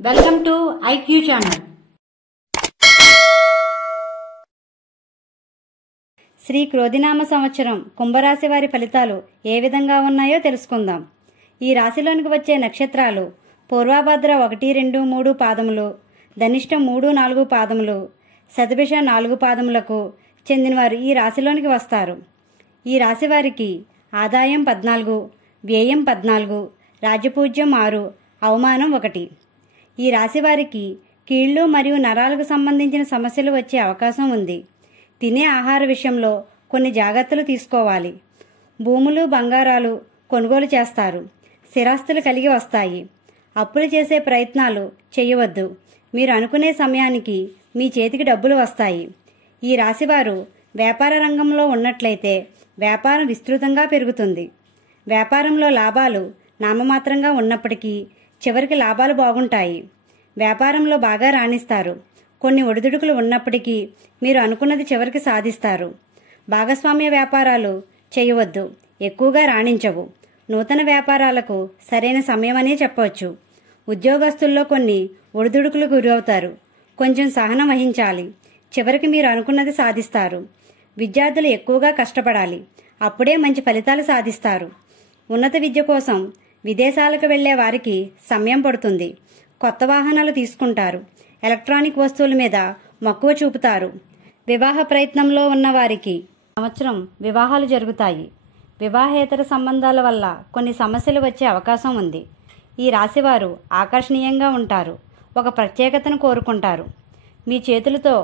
Welcome to IQ channel. Sri క్రోధినామ సంవత్సరం కుంభరాశి వారి ఫలితాలు ఏ విధంగా ఉన్నాయో తెలుసుకుందాం. ఈ రాశిలోనికి వచ్చే నక్షత్రాలు పూర్వభద్ర 1, 2, 3 పాదములు, ధనిష్ట 3, 4 పాదములు, శతభిష 4 పాదములకు చెందినవారు ఈ రాశిలోనికి వస్తారు. ఈ రాశి వారికి ఆదాయం 14, వ్యయం 14, రాజ్యపూజ్యం 6, అవమానం 1. ఈ రాశి వారికి కీళ్లు మరియు నరాలకు సంబంధించిన సమస్యలు వచ్చే అవకాశం ఉంది. తినే ఆహార విషయంలో కొన్ని జాగ్రత్తలు తీసుకోవాలి. భూములు, బంగారాలు కొనుగోలు చేస్తారు. స్థిరాస్తులు కలిగి వస్తాయి. అప్పులు చేసే ప్రయత్నాలు చేయవద్దు. మీరు అనుకునే సమయానికి మీ చేతికి డబ్బులు వస్తాయి. ఈ రాశివారు వ్యాపార రంగంలో ఉన్నట్లయితే వ్యాపారం విస్తృతంగా పెరుగుతుంది. వ్యాపారంలో లాభాలు నామమాత్రంగా ఉన్నప్పటికీ చివరికి లాభాలు బాగుంటాయి. వ్యాపారంలో బాగా రాణిస్తారు. కొన్ని ఒడిదుడుకులు ఉన్నప్పటికీ మీరు అనుకున్నది చివరికి సాధిస్తారు. భాగస్వామ్య వ్యాపారాలు చేయవద్దు, ఎక్కువగా రాణించవు. నూతన వ్యాపారాలకు సరైన సమయమనే చెప్పవచ్చు. ఉద్యోగస్తుల్లో కొన్ని ఒడిదుడుకులకు గురవుతారు. కొంచెం సహనం వహించాలి. చివరికి మీరు అనుకున్నది సాధిస్తారు. విద్యార్థులు ఎక్కువగా కష్టపడాలి. అప్పుడే మంచి ఫలితాలు సాధిస్తారు. ఉన్నత విద్య కోసం విదేశాలకు వెళ్లే వారికి సమయం పడుతుంది. కొత్త వాహనాలు తీసుకుంటారు. ఎలక్ట్రానిక్ వస్తువుల మీద మక్కువ చూపుతారు. వివాహ ప్రయత్నంలో ఉన్న వారికి సంవత్సరం వివాహాలు జరుగుతాయి. వివాహేతర సంబంధాల వల్ల కొన్ని సమస్యలు వచ్చే అవకాశం ఉంది. ఈ రాశివారు ఆకర్షణీయంగా ఉంటారు. ఒక ప్రత్యేకతను కోరుకుంటారు. మీ చేతులతో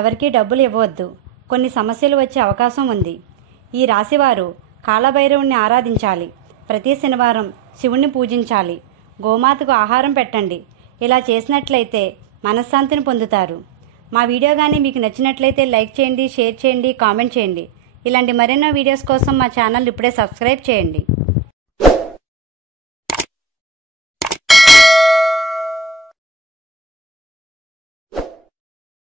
ఎవరికీ డబ్బులు ఇవ్వవద్దు. కొన్ని సమస్యలు వచ్చే అవకాశం ఉంది. ఈ రాశివారు కాలభైరవుణ్ణి ఆరాధించాలి. ప్రతి శనివారం శివుణ్ణి పూజించాలి. గోమాతకు ఆహారం పెట్టండి. ఇలా చేసినట్లయితే మనశ్శాంతిని పొందుతారు. మా వీడియో కానీ మీకు నచ్చినట్లయితే లైక్ చేయండి, షేర్ చేయండి, కామెంట్ చేయండి. ఇలాంటి మరెన్నో వీడియోస్ కోసం మా ఛానల్ ఇప్పుడే సబ్స్క్రైబ్ చేయండి.